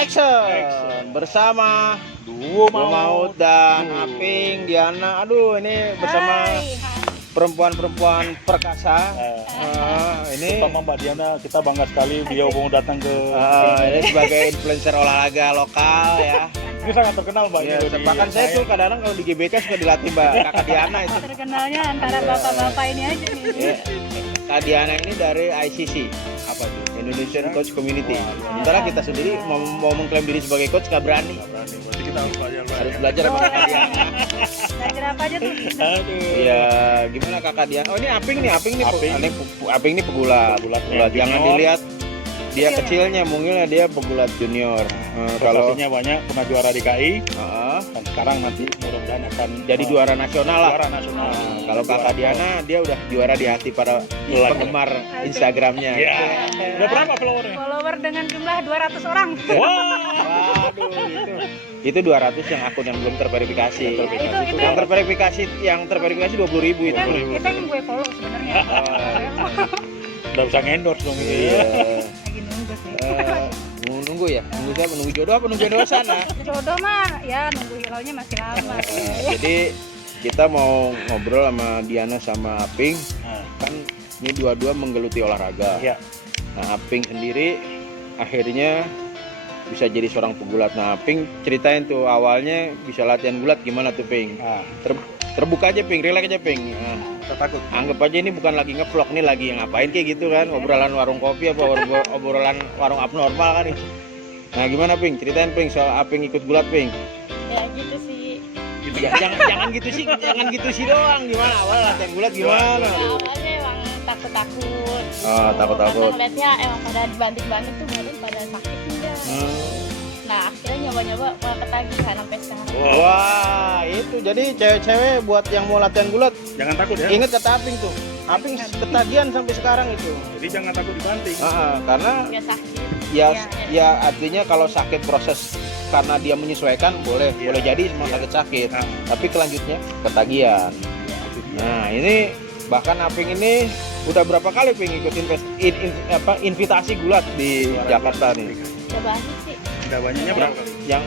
Action bersama Duo Maut dan Aping, Diana. Aduh, ini bersama perempuan-perempuan perkasa. Ini sama Mbak Diana, kita bangga sekali beliau mau datang ke ini sebagai influencer olahraga lokal ya. ini sangat terkenal Mbak. Ya, bahkan saya tuh kadang-kadang kalau di GBK suka dilatih Mbak Kakak Diana itu. Terkenalnya antara bapak-bapak ini aja nih. Ya, Kak Diana ini dari ICC, apa tuh? Indonesian Coach Community. Sementara kita sendiri mau mengklaim diri sebagai coach nggak berani. Berarti kita harus belajar. Harus belajar sama Kakak Diana. Belajar apa aja tuh? Aduh. Iya, gimana Kakak Diana? Oh, ini Aping nih, Aping pegulat. Jangan junior. dilihat dia kecilnya, mungilnya dia pegulat junior. Kalau Prestasinya banyak, pernah juara DKI dan sekarang nanti mudah-mudahan akan jadi juara nasional lah. juara nasional. Kalau Kakak Diana dia udah juara di hati para penggemar Instagramnya. Ya. Udah berapa followernya? Follower dengan jumlah 200 orang. Wah. Waduh, itu 200 yang akun yang belum terverifikasi. Itu Yang terverifikasi 20.000 itu. Itu yang gue follow sebenarnya. Udah bisa ngendorse dong itu. Iya. Lagi nunggu sih. Nunggu ya? Nunggu siapa? Nunggu jodoh apa nunggu jodoh sana? Jodoh mah ya nunggu hilaunya masih lama. Jadi kita mau ngobrol sama Diana sama Aping. Nah, Kan ini dua-dua menggeluti olahraga. ya. Nah, Aping sendiri akhirnya bisa jadi seorang pegulat. Nah, Aping ceritain tuh awalnya bisa latihan gulat gimana tuh, Ping? Nah, Terbuka aja, Ping, relax aja, Ping. Nah, kita takut. anggap aja ini bukan lagi ngevlog, nih lagi ngapain kayak gitu kan, obrolan warung kopi apa obrolan warung abnormal kan nih. Nah, gimana, Ping? Ceritain, Ping, soal Aping ikut gulat, Ping. Ya gitu sih. Ya, jangan gitu sih doang. Gimana awal latihan gulat gimana? Awalnya emang takut-takut. Oh, takut-takut. Karena ngeliatnya emang pada dibanting-banting tuh badan pada sakit enggak. Nah akhirnya nyoba-nyoba wah ketagihan sampai sekarang. Wah, itu jadi cewek-cewek buat yang mau latihan gulat, Jangan takut ya. inget kata Aping tuh. Aping ketagihan sampai sekarang itu. Jadi jangan takut dibanting. Karena Ya sakit. ya artinya kalau sakit proses karena dia menyesuaikan boleh jadi semua sakit. Nah, Tapi kelanjutnya ketagihan. Nah, ini bahkan Aping ini udah berapa kali Ping ikutin invitasi gulat di Jakarta nih. Ya banyak sih. udah banyaknya berapa kali? Yang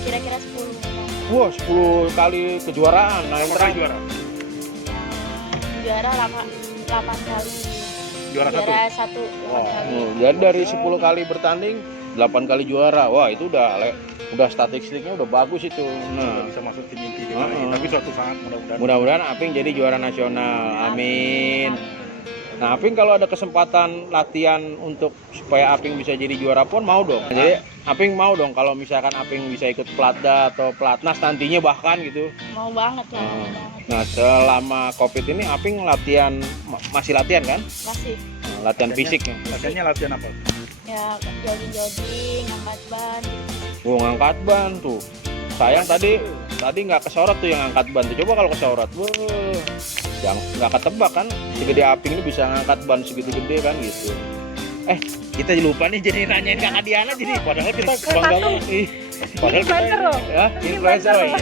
Kira-kira 10. wah 10 kali kejuaraan. Nah, yang Berapa kali terakhir juara? Juara 8 kali. Juara satu. Juara 1 Wah. 8 kali. jadi dari 10 kali bertanding 8 kali juara. Wah, itu udah statistiknya udah bagus itu. Udah Nah, bisa masuk tim inti DKI. Tapi suatu saat mudah-mudahan. mudah-mudahan Aping jadi juara nasional. Amin. Nah, Aping kalau ada kesempatan latihan untuk supaya Aping bisa jadi juara PON mau dong. Jadi Aping mau dong kalau misalkan Aping bisa ikut Platda atau Platnas nantinya bahkan gitu. Mau banget lah. Mau banget. Nah, selama Covid ini Aping latihan masih latihan kan? Masih. Nah, latihan fisiknya. Latihannya latihan apa? Ya jogging-jogging, angkat ban. Ngangkat ban tuh. Sayang tadi nggak kesorot tuh yang angkat ban tuh. Coba kalau kesorot, yang nggak ketebak kan. Segede Aping ini bisa ngangkat ban segitu gede kan gitu. Kita lupa nih jadi nanyain Kakak Diana jadi. Padahal kita bangganya. Padahal kita Influencer loh. Ya, influencer. Oh, iya.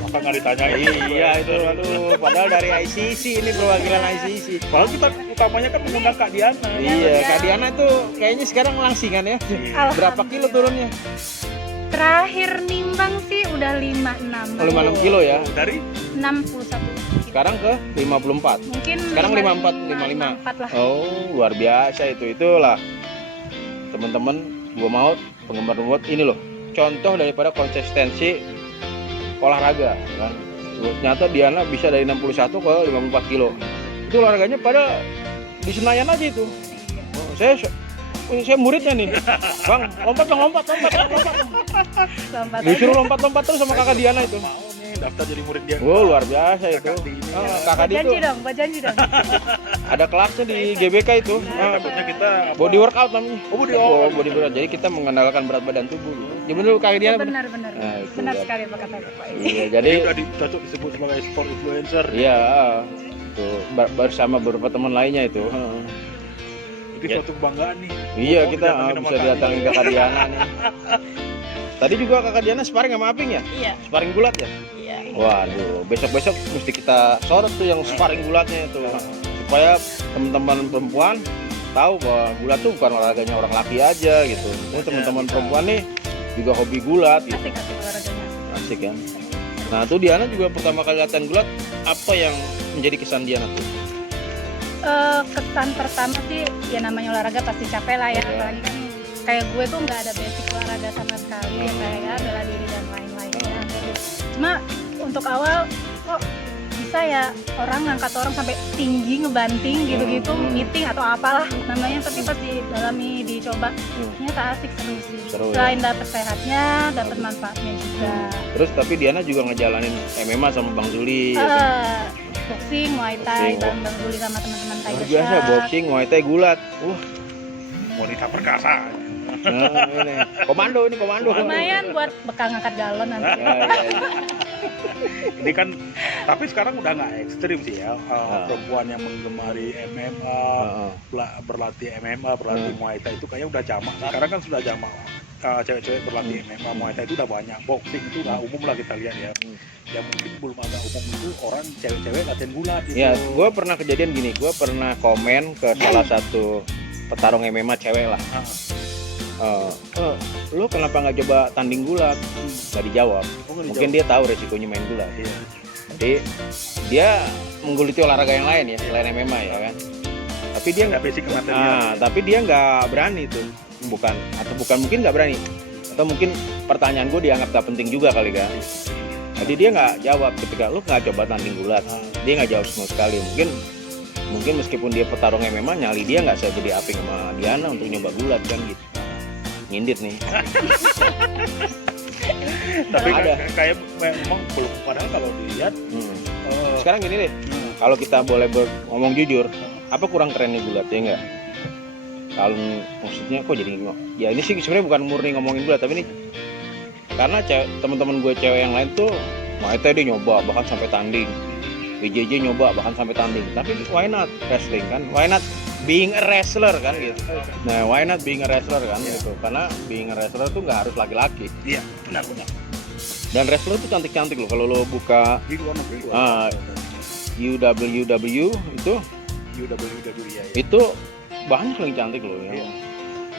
apa nggak ditanyain? Iya itu, aduh. Padahal dari ICC ini perwakilan ICC. Padahal kita utamanya kan mengundang Kak Diana. Iya, Kak Diana tuh kayaknya sekarang langsingan ya. Berapa kilo turunnya? Terakhir nimbang sih udah 56. 56 kilo ya. Dari 61. Sekarang ke 54. Mungkin Sekarang 54, 55. 54 lah. Oh, luar biasa itulah. Teman-teman, gua mau penggemar rumput ini loh. Contoh daripada konsistensi olahraga kan. Ternyata Diana bisa dari 61 ke 54 kilo. Itu olahraganya pada di Senayan aja itu. Oh, saya muridnya nih. Bang, lompat. Lompat Disuruh aja. lompat terus sama Kakak Diana itu. mau nih daftar jadi murid dia. Wow, luar biasa itu. Kakak di ini. Kakak di itu Buat janji dong. ada kelasnya di GBK itu. Takutnya kita apa? Body workout namanya. Oh, body workout. Body workout. Jadi kita mengenalkan berat badan tubuh. Ya bener Kakak Diana. Benar. Nah, itu Benar kan. sekali apa kata Bapak ini. Iya, Jadi jadi udah cocok disebut sebagai sport influencer. iya tuh bersama beberapa teman lainnya itu. Itu suatu kebanggaan nih. Iya, Oh, kita didatangin sama bisa Kak datangin Kakak Diana nih. Tadi juga Kakak Diana sparring sama Aping ya? Iya. Sparring gulat ya? Iya. Waduh, besok mesti kita sorot tuh yang sparring gulatnya itu supaya teman-teman perempuan tahu bahwa gulat tuh bukan olahraganya orang laki aja gitu. Ini teman-teman perempuan nih juga hobi gulat gitu. Asik olahraganya. Asik kan. Nah tuh Diana juga pertama kali latihan gulat, apa yang menjadi kesan Diana tuh? Kesan pertama sih ya namanya olahraga pasti capek lah ya, Iya. apalagi kan kayak gue tuh nggak ada basic olahraga sama sekali ya, kayak ya bela diri dan lain-lainnya. Cuma untuk awal kok bisa ya orang ngangkat orang sampai tinggi ngebanting gitu-gitu, meeting atau apalah namanya, tapi pas didalami dicoba ternyata asik, seru sih. Seru, Selain dapat sehatnya, dapat manfaatnya juga. Terus tapi Diana juga ngejalanin MMA sama Bang Zuli. Ya kan? Boxing, Muay Thai, Boxing, Bang Zuli sama teman-teman Luar Tiger biasa Shark. boxing, Muay Thai, gulat. Wanita perkasa. Nah, ini. Komando ini komando. Lumayan buat bekal ngangkat galon nanti. Ya, ya, ya. Ini kan, tapi sekarang udah nggak ekstrim sih ya. Perempuan yang menggemari MMA, berlatih MMA, berlatih Muay Thai itu kayaknya udah jamak. Sekarang kan sudah jamak. Cewek-cewek berlatih MMA, Muay Thai itu udah banyak. Boxing itu udah umum lah kita lihat ya. Ya mungkin belum ada umum itu orang cewek-cewek latihan gulat gitu. Ya, gue pernah kejadian gini, gue pernah komen ke salah satu petarung MMA cewek lah. Lo kenapa nggak coba tanding gulat? Nggak dijawab. Mungkin dia tahu resikonya main gulat. Iya. Jadi dia menggeluti olahraga yang lain ya selain MMA ya kan. Tapi dia Nggak basic material. tapi dia nggak berani tuh. Bukan mungkin nggak berani. Atau mungkin pertanyaan gue dianggap gak penting juga kali kan. Jadi dia nggak jawab ketika lu nggak coba tanding gulat. Dia nggak jawab sama sekali. Mungkin meskipun dia petarung MMA, nyali dia nggak segede Aping sama Diana untuk nyoba gulat kan gitu. Nyindir nih. Tapi ada. kayak memang belum, padahal kalau dilihat Sekarang gini deh, kalau kita boleh ngomong jujur, apa kurang kerennya gulat ya enggak? Kalau maksudnya kok jadi ya ini sih sebenarnya bukan murni ngomongin gulat, tapi ini karena teman-teman gue cewek yang lain tuh Muay Thai dia nyoba bahkan sampai tanding, BJJ nyoba bahkan sampai tanding, tapi why not wrestling kan? Why not being a wrestler kan gitu? Nah, why not being a wrestler kan gitu? Karena being a wrestler tuh nggak harus laki-laki. iya benar. Dan wrestler tuh cantik-cantik loh. Kalau lo buka Di luar negeri UWW itu UWW ya. itu banyak yang cantik loh ya. Wah,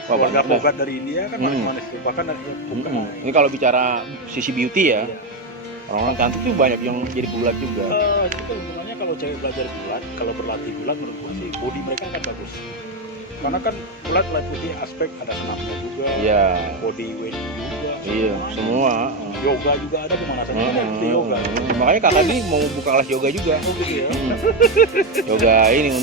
Keluarga banyak dah. Bogat dari India kan manis-manis tuh. Bahkan dari Ini kalau bicara sisi beauty ya, orang-orang cantik tuh banyak yang jadi gulat juga. itu sebenarnya kalau cewek belajar gulat, kalau berlatih gulat menurut gua sih body mereka akan bagus. Karena kan gulat meliputi aspek ada senamnya juga, Iya. body weight juga, Iya, semua. yoga juga ada pemanasan kan itu yoga. Makanya kakak ini mau buka kelas yoga juga. Oh gitu ya.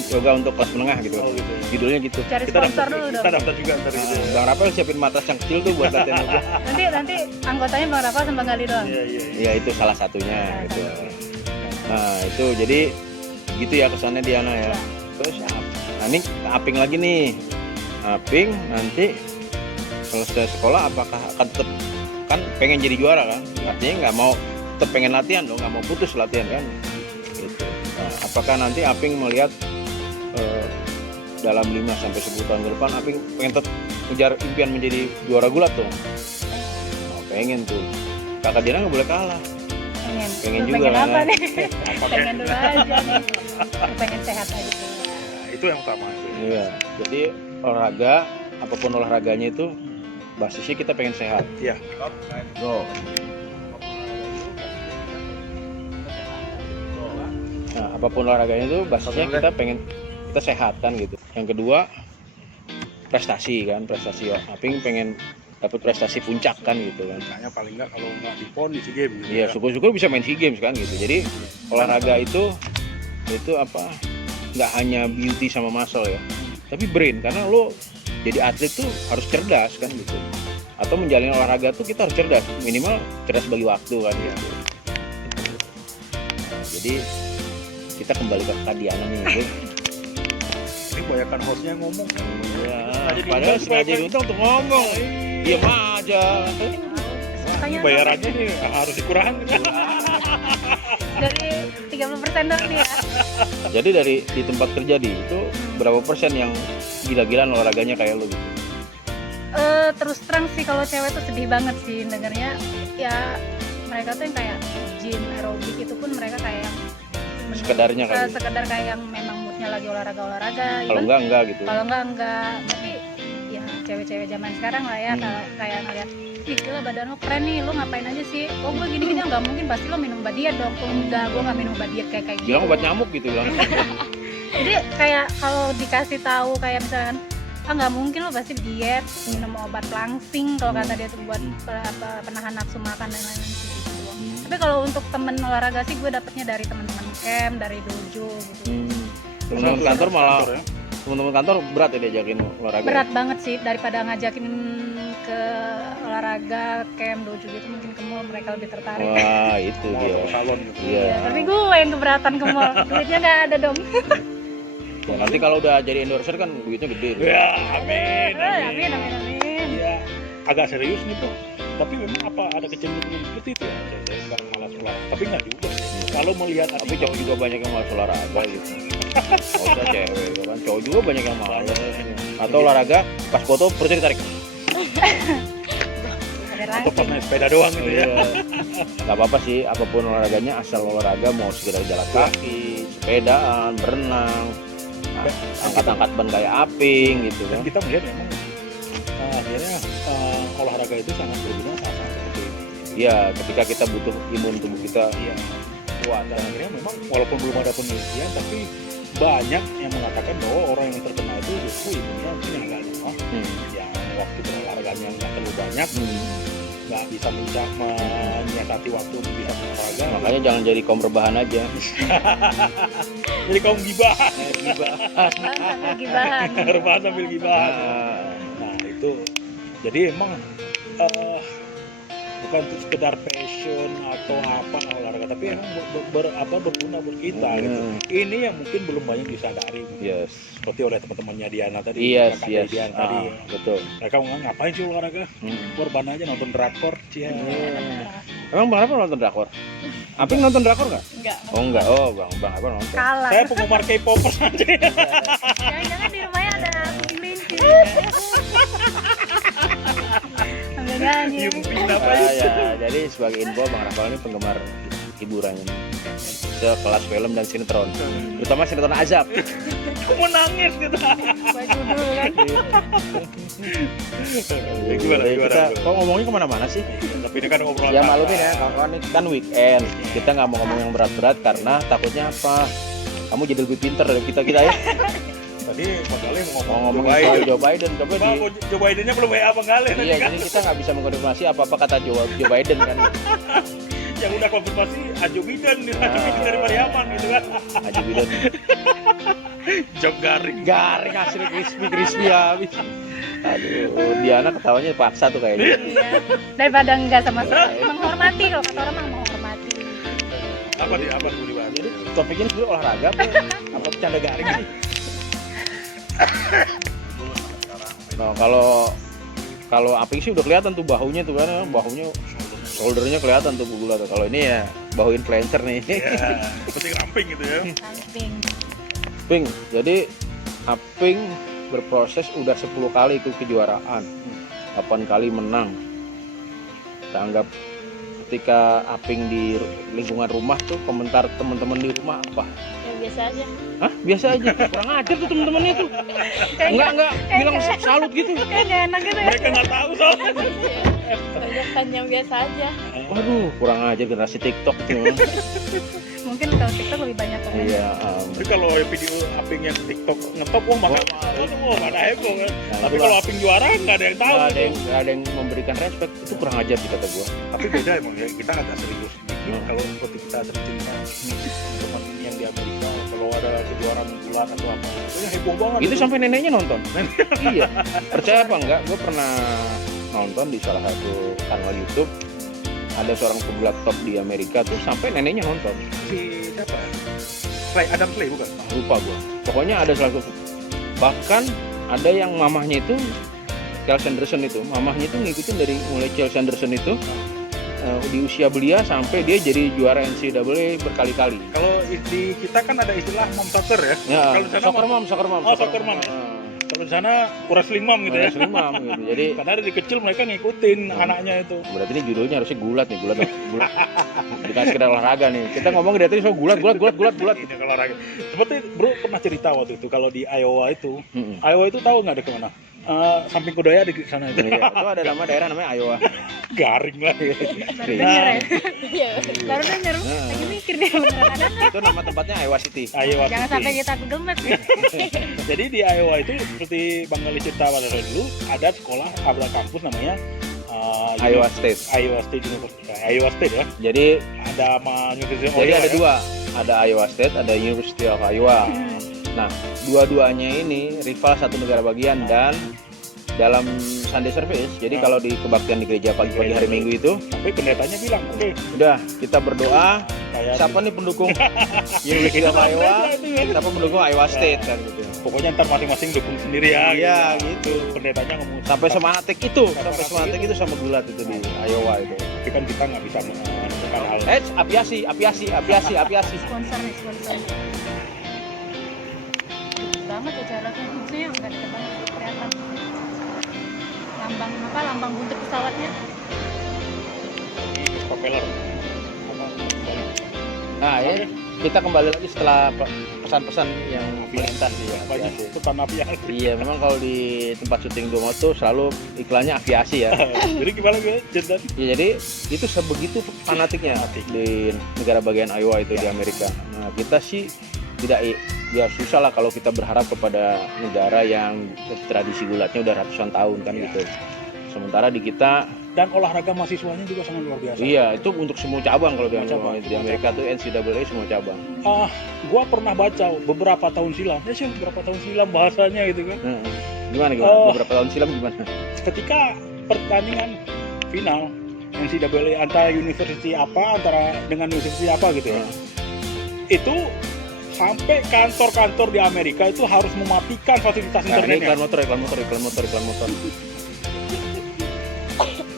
Yoga untuk kelas menengah gitu. Oh gitu. Judulnya gitu. Cari Kita sponsor daftar, dulu kita dong. daftar juga ntar gitu. Bang Rapel siapin matras yang kecil tuh buat latihan yoga. Nanti anggotanya Bang Rafa sama Bang Gali doang. Iya. Ya itu salah satunya gitu. Nah itu jadi gitu ya kesannya Diana ya. Terus nah ini Aping lagi nih. Aping nanti selesai sekolah apakah akan tetap kan pengen jadi juara kan? Artinya nggak mau tetap pengen latihan dong, nggak mau putus latihan kan? Gitu. Nah, apakah nanti Aping melihat dalam 5 sampai 10 tahun ke depan Aping pengen tetap ngejar impian menjadi juara gulat tuh? Oh, pengen tuh. Kakak Diana nggak boleh kalah. Pengen Lu juga pengen apa kan? nih? Pengen dulu aja nih. Pengen sehat aja. Nah, itu yang utama itu. Iya. Jadi olahraga apapun olahraganya itu basisnya kita pengen sehat. Iya. Go. Nah, apapun olahraganya itu basisnya kita pengen kita sehat kan gitu. Yang kedua prestasi kan, prestasi Aping pengen dapat prestasi puncak kan gitu kan. Makanya paling nggak kalau nggak di PON di SEA Games gitu. Iya, syukur-syukur bisa main SEA Games kan gitu. Jadi olahraga itu apa? Nggak hanya beauty sama muscle ya, tapi brain karena lo jadi atlet tuh harus cerdas kan gitu. Atau menjalani olahraga tuh kita harus cerdas, minimal cerdas bagi waktu kan gitu. Nah, jadi kita kembali ke Diana nih, Bro. Ini kebanyakan hostnya yang ngomong. Ya, padahal sengaja diundang untuk ngomong. Diam aja. Makanya Bayarannya nih harus dikurangi. dari 30% doang nih ya. Jadi di tempat kerja itu berapa persen yang gila-gilaan olahraganya kayak lu gitu? Terus terang sih kalau cewek tuh sedih banget sih dengarnya. Ya mereka tuh yang kayak gym aerobik itu pun mereka kayak yang Sekedarnya kali. sekedar kayak yang memang moodnya lagi olahraga. Kalau Even enggak gitu. kalau enggak. Tapi ya cewek-cewek zaman sekarang lah ya, kalau kayak ngeliat, ih gila badan lo keren nih, lo ngapain aja sih? Oh gue gini-gini, nggak mungkin pasti lo minum obat diet dong. Oh enggak, gue nggak minum obat diet kayak gitu. Bilang obat nyamuk gitu bilang. Jadi kayak kalau dikasih tahu kayak misalkan, nggak mungkin lo pasti diet, minum obat langsing kalau kata dia tuh buat penahan nafsu makan dan lain-lain gitu doang. Tapi kalau untuk temen olahraga sih gue dapetnya dari teman-teman camp, dari dojo gitu. Teman-teman kantor malah teman-teman kantor berat ya diajakin olahraga. Berat banget sih, daripada ngajakin ke olahraga camp dojo gitu, mungkin ke mall mereka lebih tertarik. Wah itu dia. Salon gitu. Iya. Tapi gue yang keberatan ke mall, duitnya nggak ada dong. Ya, nanti kalau udah jadi endorser kan duitnya gede. Ya, amin. Amin. Ya, agak serius nih tuh. Tapi memang apa ada kecenderungan seperti itu ya? Saya sekarang malas olahraga. Tapi nggak juga. Kalau melihat Tapi cowok juga banyak yang malas olahraga gitu. Oh, udah cewek kan. Cowok juga banyak yang malas. Atau olahraga pas foto perutnya ditarik. Ada atau ranking. naik sepeda doang gitu ya. Iya. Gak apa-apa sih, apapun olahraganya, asal olahraga mau sekedar jalan kaki, sepedaan, berenang, angkat-angkat ban kayak aping gitu Dan kan. kita melihat memang akhirnya olahraga itu sangat berguna saat-saat seperti ini. Iya, ketika kita butuh imun tubuh kita Iya. kuat. Dan akhirnya memang walaupun belum ada penelitian, tapi banyak yang mengatakan bahwa orang yang terkena itu justru imunnya mungkin yang agak lemah, yang waktu berolahraganya nggak terlalu banyak, nggak bisa menyiasati waktu untuk bisa berolahraga. Makanya jangan jadi kaum rebahan aja. Jadi kaum gibahan, Sambil gibahan. rebahan sambil gibahan. Nah, Nah itu, jadi emang bukan untuk sekedar passion atau apa olahraga, tapi emang berguna buat kita gitu. Ini yang mungkin belum banyak disadari, yes. seperti oleh teman-temannya Diana tadi. Yes, kakak yes. Diana tadi. Betul. Mereka ngomong ngapain sih olahraga? Korban aja nonton drakor, cia. Emang Bang apa nonton drakor? Aping nonton drakor nggak? Enggak. Oh enggak. Oh, Bang apa nonton? Kalah. Saya penggemar K-popers aja. Jangan-jangan di rumahnya ada kelinci. Sambil nyanyi. Apa Ya, jadi sebagai info Bang Rafael ini penggemar hiburan sekelas film dan sinetron, terutama sinetron azab. mau nangis gitu. Buat judul kan. Gimana? Kita kok ngomongnya kemana-mana sih? Tapi ini kan obrolan. Ya maklumin ya, kawan ini kan weekend. Kita nggak mau ngomong yang berat-berat karena takutnya apa? Kamu jadi lebih pinter dari kita ya. Tadi Bang Galih mau Mau ngomong ngomongin soal Joe Biden, coba Bang, Joe Biden-nya belum WA Bang Galih tadi Iya, kan. jadi kita nggak bisa mengkonfirmasi apa-apa kata Joe Biden kan. Yang udah konfirmasi Ajo Biden dari Pariaman gitu kan. Haji Biden Jok garing. garing hasil crispy habis. Aduh, Diana ketawanya paksa tuh kayaknya. Iya. Daripada enggak sama sekali. Menghormati, kalau kata orang mah menghormati. Apa tuh dibahas? Jadi topiknya sebenarnya olahraga apa bercanda garing sih? Nah, kalau Aping sih udah kelihatan tuh bahunya tuh kan, bahunya shouldernya kelihatan tuh gula tuh. Kalau ini ya bahu influencer nih. Ya, penting ramping gitu ya. Samping. Aping, jadi Aping berproses udah 10 kali ikut kejuaraan, 8 kali menang. Kita anggap ketika Aping di lingkungan rumah tuh komentar teman-teman di rumah apa? Ya biasa aja. Hah? Biasa aja. Kurang ajar tuh teman-temannya tuh. Enggak bilang salut gitu. Kayaknya enak gitu ya. Mereka nggak tahu soalnya. Kebanyakan yang biasa aja. Waduh, kurang ajar generasi TikTok tuh. Mungkin kalau TikTok lebih banyak komen. Iya. Tapi kalau video Aping yang TikTok ngetop, mana heboh kan. Nah, Tapi itulah. kalau Aping juara nggak ada yang tahu. Nggak ada yang memberikan respect, itu kurang ajar sih kata gua. Tapi beda emang ya, kita agak serius. Kalau seperti kita sering teman yang di Amerika, kalau ada kejuaraan bulan atau apa, itu heboh banget. Itu sampai neneknya nonton. Iya. Percaya apa enggak? Gue pernah nonton di salah satu kanal YouTube. Ada seorang pegulat top di Amerika tuh sampai neneknya nonton. Si siapa? Adam Slay bukan? Lupa gua. Pokoknya ada salah satu. Bahkan ada yang mamahnya itu Chelsea Anderson itu, mamahnya itu ngikutin dari mulai Chelsea Anderson itu di usia belia sampai dia jadi juara NCAA berkali-kali. Kalau di kita kan ada istilah mom soccer ya. Ya, Kalau di sana soccer mom. Oh, soccer mom ya? Kalau di sana wrestling mom gitu ya. Wrestling mom gitu. Jadi Karena dari kecil mereka ngikutin anaknya itu. berarti ini judulnya harusnya gulat nih, gulat. Bukan sekedar olahraga nih. Kita ngomong dari tadi soal gulat. Ini kalau olahraga. Seperti bro pernah cerita waktu itu kalau di Iowa itu, Iowa itu tahu nggak ada kemana? Samping Kudoya di sana itu. Iya, itu ada nama daerah namanya Iowa. Garing lah. Baru denger ya. Iya. Baru denger. Lagi mikir deh beneran ada. Itu nama tempatnya Iowa City. Iowa Jangan City. sampai kita Google Maps ya. Jadi di Iowa itu seperti Bang Gali cerita pada dulu ada sekolah, ada kampus namanya Iowa State. Iowa State University. Iowa State ya. Jadi Ada University of jadi Iowa ada ya? dua. Ada Iowa State, ada University of Iowa. Nah, dua-duanya ini rival satu negara bagian dan dalam Sunday service. Jadi kalau di kebaktian di gereja pagi-pagi hari Minggu itu, Tapi pendetanya bilang, oke, udah kita berdoa. kayak Siapa nih pendukung University of Iowa? Siapa pendukung Iowa State kan gitu. pokoknya ntar masing-masing dukung sendiri ya. Iya gitu. gitu. Pendetanya ngomong Sampai sematik itu, sama gulat itu di Iowa itu. tapi kan kita nggak bisa menentukan hal. Aviasi. Sponsor nih, sponsor. Banget ya jaraknya, maksudnya nggak deket banget kelihatan. Lambang buntut pesawatnya. Propeller. Nah ya, kita kembali lagi setelah pesan-pesan yang melintas di Banyak aviasi. itu tanah aviasi. Iya, memang kalau di tempat syuting Domo tuh selalu iklannya aviasi ya. Jadi gimana gue cerita? Ya, jadi itu sebegitu fanatiknya di negara bagian Iowa itu di Amerika. Nah kita sih tidak ya susah lah kalau kita berharap kepada negara yang tradisi gulatnya udah ratusan tahun kan gitu. Sementara di kita Dan olahraga mahasiswanya juga sangat luar biasa. iya itu untuk semua cabang kalau Semua cabang. di Amerika tuh NCAA semua cabang. Gua pernah baca beberapa tahun silam. Ya sih beberapa tahun silam bahasanya gitu kan. Gimana beberapa tahun silam gimana? Ketika pertandingan final NCAA antara university apa dengan university apa gitu ya. Itu sampai kantor-kantor di Amerika itu harus mematikan fasilitas Nah, ini internetnya. iklan motor.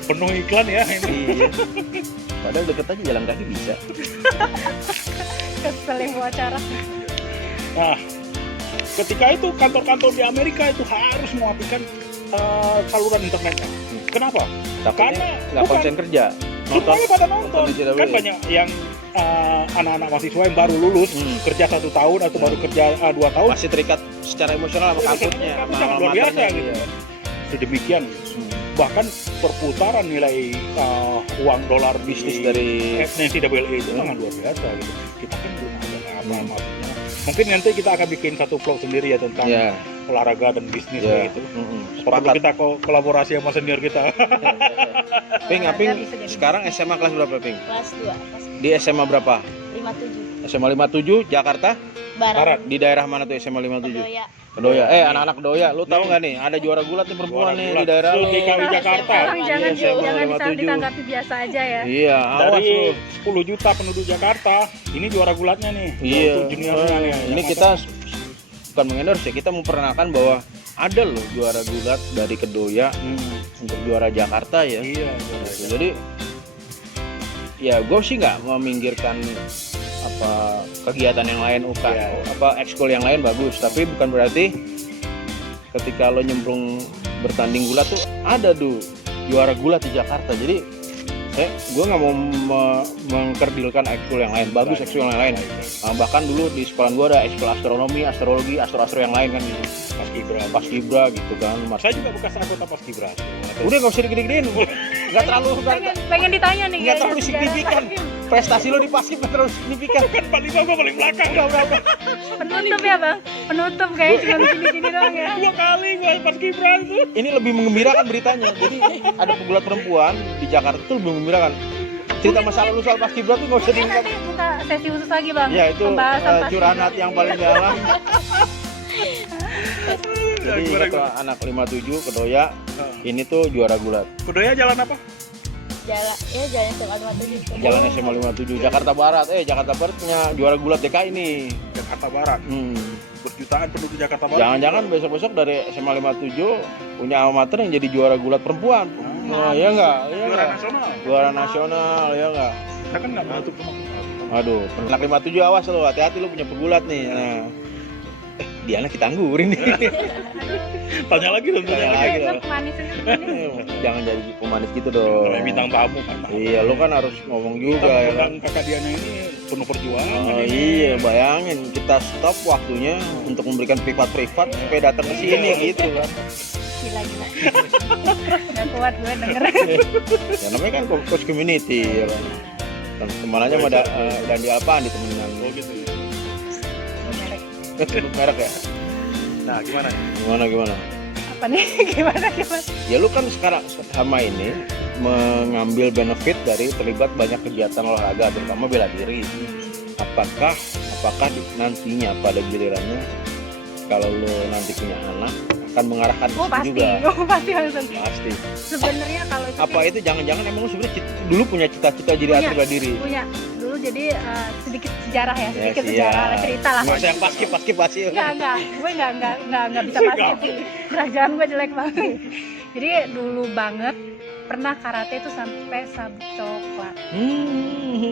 Penuh iklan ya ini. Iya. Padahal deket aja jalan kaki bisa. Kesel yang bawa acara. Nah, ketika itu kantor-kantor di Amerika itu harus mematikan saluran internetnya. Kenapa? Takutnya nggak bukan- konsen kerja. Nonton. Semuanya pada nonton. nonton NCAA. Kan banyak yang anak-anak mahasiswa yang baru lulus kerja 1 tahun atau baru kerja 2 tahun. Masih terikat secara emosional sama kampusnya, sama Sangat luar alma biasa maternya, gitu. iya. Sedemikian bahkan perputaran nilai uang dolar Bisnis di dari NCAA itu sangat luar biasa gitu. Kita kan belum ada apa maksudnya. Mungkin nanti kita akan bikin satu vlog sendiri ya tentang ya, olahraga dan bisnis ya. gitu. Perlu Sepakat. kita kolaborasi sama senior kita. Ping, Olahraga Aping bisa jadi sekarang SMA kelas berapa, Ping? Kelas 2, kelas Di SMA berapa? 57. SMA 57 Jakarta. Barat. Di daerah mana tuh SMA 57? Kedoya. Kedoya. Anak-anak Kedoya, lu tahu nggak nih? Ada juara gulat nih perempuan Juara nih gulat. di daerah Lu lu. di KW Jakarta. Tolong jangan Iya, SMA jangan 57. ditanggapi biasa aja ya. Iya, awas Dari lu. 10 juta penduduk Jakarta, ini juara gulatnya nih. Iya. Untuk juniornya nih. Ini Yang kita bukan mengendorse ya, kita memperkenalkan bahwa ada loh juara gulat dari Kedoya untuk juara Jakarta ya. Iya. Jadi ya gue sih nggak meminggirkan apa kegiatan yang lain Iya. ekskul yang lain bagus, tapi bukan berarti ketika lo nyemplung bertanding gulat tuh ada tuh juara gulat di Jakarta. Jadi gue nggak mau mengkerdilkan ekskul yang lain, bagus ekskul yang lain. Bahkan dulu di sekolah gue ada ekskul astronomi, astrologi, astro yang lain kan gitu. Paskibra gitu kan. Saya juga bekas anggota Paskibra. Udah nggak usah digede-gedein, nggak terlalu Pengen ditanya nih. nggak kayaknya terlalu sejarah. signifikan. Prestasi lo di Paskib nggak terlalu signifikan. Kan paling bawah paling belakang. Udah. Penutup ya bang, penutup kayaknya cuma di sini doang ya. 2 kali gue Paskibra itu. Ini lebih mengembirakan beritanya. Jadi ada pegulat perempuan di Jakarta tuh lebih mengembirakan. Cerita masa lalu soal Paskibra tuh nggak usah Mungkin diungkap. nanti buka sesi khusus lagi bang. Ya itu Pembahasan pasti. curahan hati yang paling dalam. Jadi Gimana, ingat tuh, anak 57 Kedoya ini tuh juara gulat. Kedoya jalan apa? Jalan SMA 57. Jalan SMA 57 Jakarta Barat. Jakarta Barat punya juara gulat DKI nih. Jakarta Barat. Berjutaan penduduk Jakarta Barat. Jangan-jangan besok-besok dari SMA 57 punya alma mater yang jadi juara gulat perempuan. Nah, ya enggak? Iya Juara enggak? nasional. Juara nasional, ya enggak? Kita kan nggak menutup kemungkinan. Aduh, anak 57 awas lo, hati-hati lo punya pegulat nih. Nah, Diana kita anggurin nih. Tanya lagi dong, tanya Tanya lagi. lagi. Lu pemanis ini pemanis. Jangan jadi pemanis gitu dong. Kayak bintang tamu kan. Iya, lu kan harus ngomong juga ya kan. Tentang kakak Diana ini penuh perjuangan. Oh, ini. iya, bayangin kita stop waktunya untuk memberikan privat supaya datang ke sini gitu kan. Gila. Gak kuat gue denger. Ya namanya kan coach community ya kan. Teman aja sama dan di apaan di temenan. Oh gitu. Merek. Sebut merek ya. Nah gimana? Gimana? Apa nih? Gimana? Ya lu kan sekarang sama ini mengambil benefit dari terlibat banyak kegiatan olahraga terutama bela diri. Apakah nantinya pada gilirannya kalau lu nanti punya anak akan mengarahkan Oh ke pasti, situ juga? pasti langsung. Pasti. Sebenarnya kalau itu Apa itu jangan-jangan emang lu sebenarnya dulu punya cita-cita jadi Punya. atlet bela diri? punya dulu jadi sedikit sejarah ya, sedikit Ya, sejarah siap. cerita lah. Nggak usah yang pasti. Enggak, gue enggak bisa pasti sih. Kerajaan gue jelek banget. Jadi dulu banget pernah karate itu sampai sabuk coklat.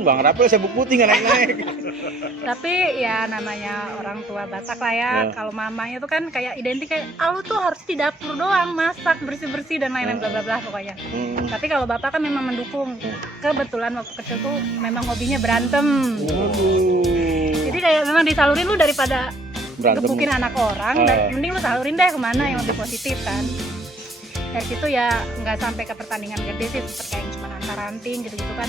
Bang Rapel sabuk putih nggak naik. Tapi ya namanya orang tua Batak lah ya. Ya. Kalau mamanya itu kan kayak identik kayak, lu tuh harus di dapur doang, masak, bersih-bersih dan lain-lain bla bla bla pokoknya. Tapi kalau bapak kan memang mendukung. Kebetulan waktu kecil tuh memang hobinya berantem. Jadi kayak memang disalurin lu daripada gebukin anak orang, mending lu salurin deh kemana yang lebih positif kan. Dari situ ya nggak sampai ke pertandingan gede sih, seperti kayak cuma antar ranting gitu-gitu kan.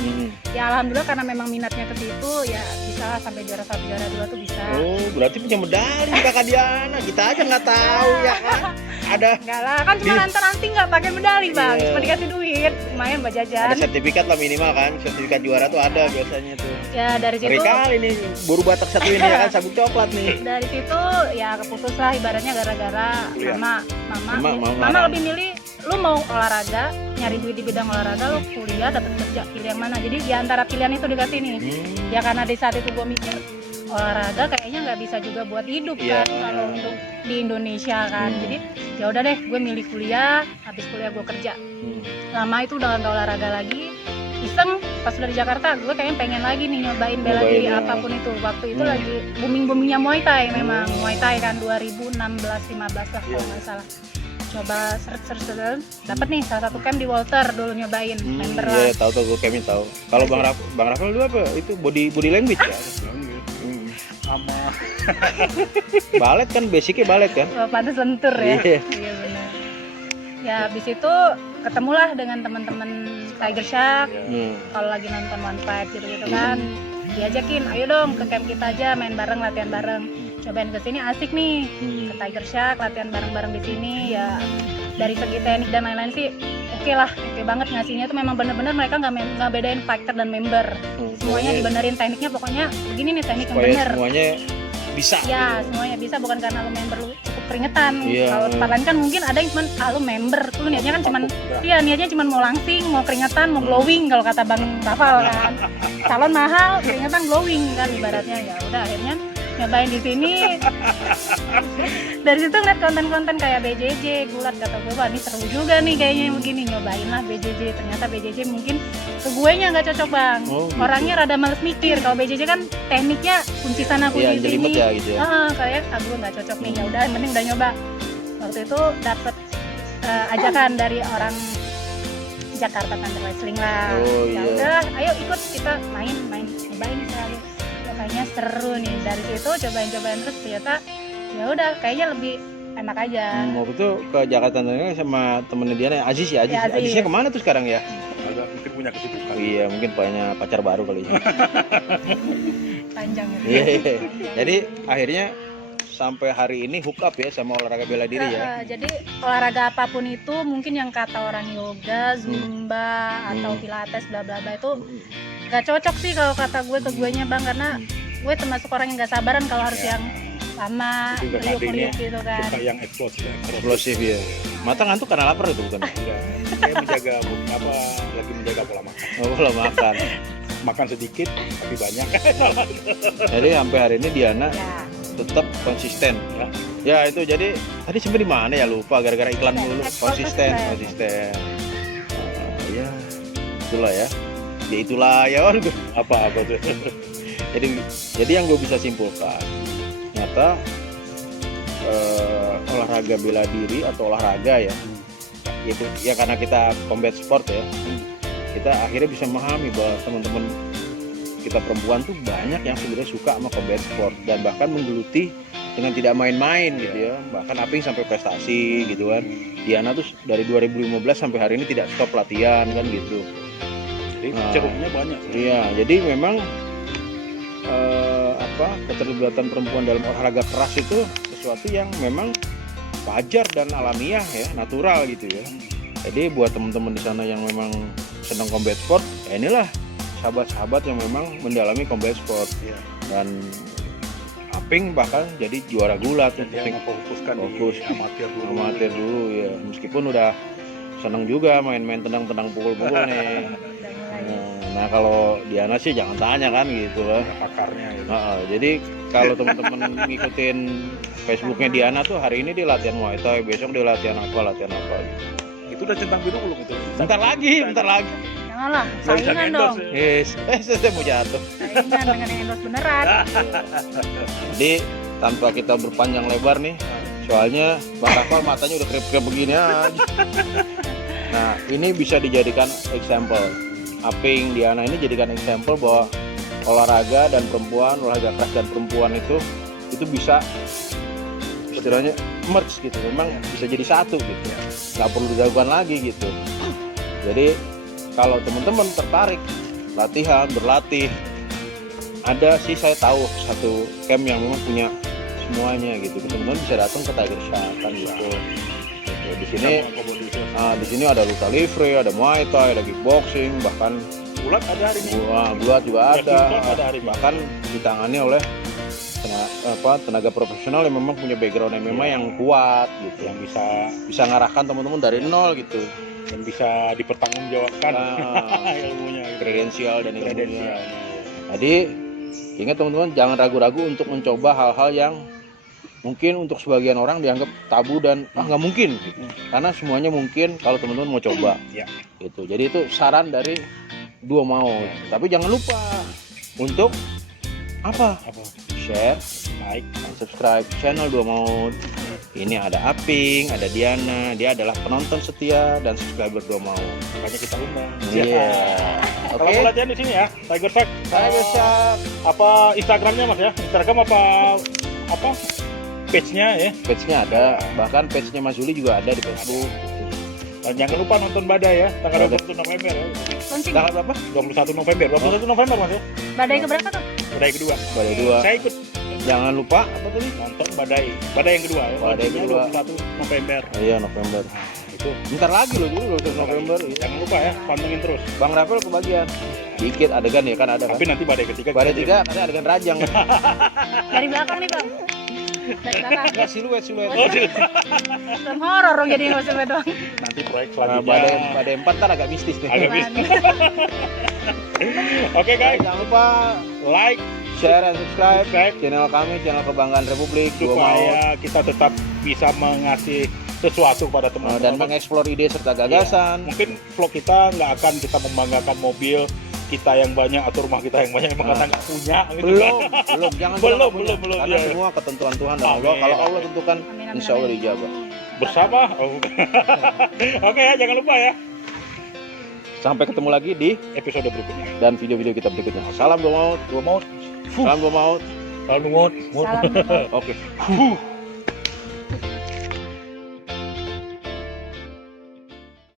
Ya alhamdulillah karena memang minatnya ke situ ya bisa lah sampai juara 1 juara 2 tuh bisa. Oh, berarti punya medali kakak Diana. Kita aja nggak tahu ya kan. Ada Enggak lah, kan cuma antar ranting nggak pakai medali bang, Iya. cuma dikasih duit, lumayan buat jajan. sertifikat lah minimal kan. Sertifikat juara tuh ada biasanya tuh. Ya dari situ. Ngeri kali nih buru Batak satu ini ya kan sabuk coklat nih. Dari situ ya keputus lah ibaratnya gara-gara Iya. mama lebih milih lu mau olahraga, nyari duit di bidang olahraga, lu kuliah dapat kerja, pilih yang mana. Jadi di antara pilihan itu dikasih nih. Ya karena di saat itu gue mikir olahraga kayaknya nggak bisa juga buat hidup Iya. kan kalau untuk di Indonesia kan. Jadi ya udah deh gue milih kuliah, habis kuliah gue kerja. Lama itu udah nggak olahraga lagi. Iseng pas udah di Jakarta gue kayaknya pengen lagi nih nyobain bela diri ya. apapun itu. Waktu itu lagi booming-boomingnya Muay Thai memang. Muay Thai kan 2016-15 lah kalau nggak salah. Coba search dapat nih salah satu camp di Walter dulu nyobain member lah. Iya, tahu gue kami tahu. Kalau Bang Rafael dulu apa? Itu body language ya. Sama Balet kan basicnya balet kan. Oh, pantas lentur ya. Iya. Iya benar. Ya habis itu ketemulah dengan teman-teman Tiger Shark. Kalau lagi nonton One Fight gitu-gitu kan, diajakin, ayo dong ke camp kita aja main bareng, latihan bareng. Cobain ke sini asik nih. Ke Tiger Shark latihan bareng-bareng di sini ya. Dari segi teknik dan lain-lain sih oke lah, oke banget ngasihnya tuh memang bener-bener mereka nggak bedain fighter dan member. Semuanya dibenerin tekniknya, pokoknya begini nih teknik yang Supaya bener. semuanya bisa. Ya semuanya bisa, bukan karena lu member lu cukup keringetan. Iya. Kalau tempat lain kan mungkin ada yang cuman lu member, lu niatnya kan cuman niatnya cuman mau langsing, mau keringetan, mau glowing kalau kata Bang Rafal kan. Calon mahal, keringetan glowing kan ibaratnya. Ya udah akhirnya nyobain di sini. Dari situ ngeliat konten-konten kayak BJJ, gulat, kata gue wah ini seru juga nih kayaknya yang begini, nyobain lah BJJ. Ternyata BJJ mungkin ke gue nya nggak cocok bang. Oh, gitu. Orangnya rada males mikir. Kalau BJJ kan tekniknya kunci sana Iya, kunci jelimet sini. ya gitu ya. Kayak gue nggak cocok nih. Ya udah, yang penting udah nyoba. Waktu itu dapet ajakan dari orang Jakarta Thunder Wrestling lah. Oh, Ya iya. udah, ayo ikut kita main nyobain selalu. Kayaknya seru nih. Dari situ cobain terus ternyata ya udah kayaknya lebih enak aja. Waktu itu ke Jakarta Tengah sama temennya Diana, Aziz ya, Aziz. Ya, Aziz. Aziznya kemana tuh sekarang ya? agak mungkin punya kesibukan. Iya, mungkin punya pacar baru kali ya. Panjang ya. Iya. Jadi akhirnya sampai hari ini hook up ya sama olahraga bela diri ya. Jadi olahraga apapun itu mungkin yang kata orang yoga, zumba atau pilates bla bla bla itu gak cocok sih kalau kata gue ke guenya bang, karena gue termasuk orang yang gak sabaran kalau harus yang lama Juga liuk-liuk gitu kan. suka yang eksplosif. Eksplosif ya. Mata ngantuk karena lapar itu bukan? Enggak. Saya menjaga lagi menjaga pola makan. Oh, kalau makan. Makan sedikit tapi banyak. Jadi sampai hari ini Diana Ya. tetap konsisten Ya. ya itu. Jadi tadi sampai di mana ya, lupa gara-gara iklan mulu. Konsisten. Ya itulah ya kan. Apa tuh? Jadi yang gue bisa simpulkan ternyata olahraga bela diri atau olahraga ya, itu ya karena kita combat sport ya, kita akhirnya bisa memahami bahwa teman-teman kita perempuan tuh banyak yang sebenarnya suka sama combat sport dan bahkan menggeluti dengan tidak main-main gitu ya, bahkan Aping sampai prestasi gitu kan. Diana tuh dari 2015 sampai hari ini tidak stop latihan kan gitu. Jadi ceruknya banyak. Iya, jadi memang keterlibatan perempuan dalam olahraga keras itu sesuatu yang memang wajar dan alamiah ya, natural gitu ya. Jadi buat teman-teman di sana yang memang senang combat sport, ya inilah sahabat-sahabat yang memang mendalami combat sport. Iya. Dan Aping bahkan jadi juara gulat tuh. Dia memfokuskan Fokus. di Amatir dulu ya, meskipun udah seneng juga main-main tendang-tendang pukul-pukul nih. Nah kalau Diana sih jangan tanya kan gitu lah. Pakarnya gitu. Jadi kalau teman-teman ngikutin Facebooknya Diana tuh hari ini dia latihan Muay Thai, besok dia latihan apa gitu. Itu udah centang biru belum itu? Bentar lagi. Janganlah, Nggak bisa saingan endorse dong. ya. Saya mau jatuh. Saingan dengan yang endorse beneran. Jadi tanpa kita berpanjang lebar nih, soalnya Bang Rafael matanya udah kerip-kerip begini aja. Nah ini bisa dijadikan example. Aping, Diana ini jadikan example bahwa olahraga dan perempuan, olahraga keras dan perempuan itu bisa istilahnya merge gitu, memang bisa jadi satu gitu, nggak perlu diragukan lagi gitu. Jadi kalau teman-teman tertarik latihan, berlatih, ada sih saya tahu satu camp yang memang punya semuanya gitu, teman-teman bisa datang ke Tiger Shot kan gitu. Di sini ada luta livre, ada Muay Thai, ada kickboxing, bahkan Gulat ada hari ini. Gulat juga ada. Hari ini. Bahkan ditangani oleh tenaga profesional yang memang punya background MMA yang kuat gitu, Yang bisa ngarahkan teman-teman dari nol gitu, yang bisa dipertanggungjawabkan ilmunya. Gitu. kredensial dan ilmunya. Kredensialnya. Jadi ingat teman-teman, jangan ragu-ragu untuk mencoba hal-hal yang mungkin untuk sebagian orang dianggap tabu dan nggak mungkin gitu. Karena semuanya mungkin kalau teman-teman mau coba. Ya. Gitu. Jadi itu saran dari Dua Maut. Tapi jangan lupa untuk apa? Share, like, dan subscribe channel Dua Maut. Ini ada Aping, ada Diana, dia adalah penonton setia dan subscriber Dua Maut. Makanya kita undang. Iya. Kalau Oke. mau latihan di sini ya, Tiger Shot. Tiger Shot. Apa Instagramnya Mas ya? Instagram apa page-nya ya? Page-nya ada, bahkan page-nya Mas Zuli juga ada di Facebook. Dan jangan lupa nonton Badai ya, tanggal Badai. 21 November ya. Launching. Tanggal berapa? 21 November, 21 November Mas ya. Badai keberapa tuh? Badai kedua. Badai 2. Saya ikut Jangan lupa apa tadi? nonton Badai yang kedua ya. Badai Launchingnya kedua. 21 November. Iya, November. Itu Bentar lagi loh, dulu 21 November. Iya. jangan lupa ya, pantengin terus. Bang Rafael kebagian. Dikit adegan ya kan ada kan? Tapi nanti Badai ketiga. Badai kita 3 ada adegan rajang. Dari belakang nih bang. Dari belakang. Enggak siluet. Oh, sih. Film horor dong jadi nggak usah doang. Nanti proyek Nah, selanjutnya. badai 4 kan agak mistis nih. Agak mistis. Oke guys, Jangan lupa like share dan subscribe Subscribe. channel kami, channel Kebanggaan Republik Dua Maut, supaya kita tetap bisa mengasih sesuatu pada dan teman-teman. mengeksplor ide serta gagasan. Mungkin vlog kita nggak akan kita membanggakan mobil kita yang banyak atau rumah kita yang banyak, emang Nah. karena nggak punya gitu. Belum, jangan Belum, bilang nggak punya. belum, Karena iya. semua ketentuan Tuhan dan Allah. Amin. Kalau Allah tentukan, Amin, insya Allah amin. dijabah. Bersama. Oh. Oke ya, jangan lupa ya Sampai ketemu lagi di episode berikutnya. dan video-video kita berikutnya. Salam Dua Maut. Dua Maut. Salam Dua Maut. Salam Maut. Salam. Oke.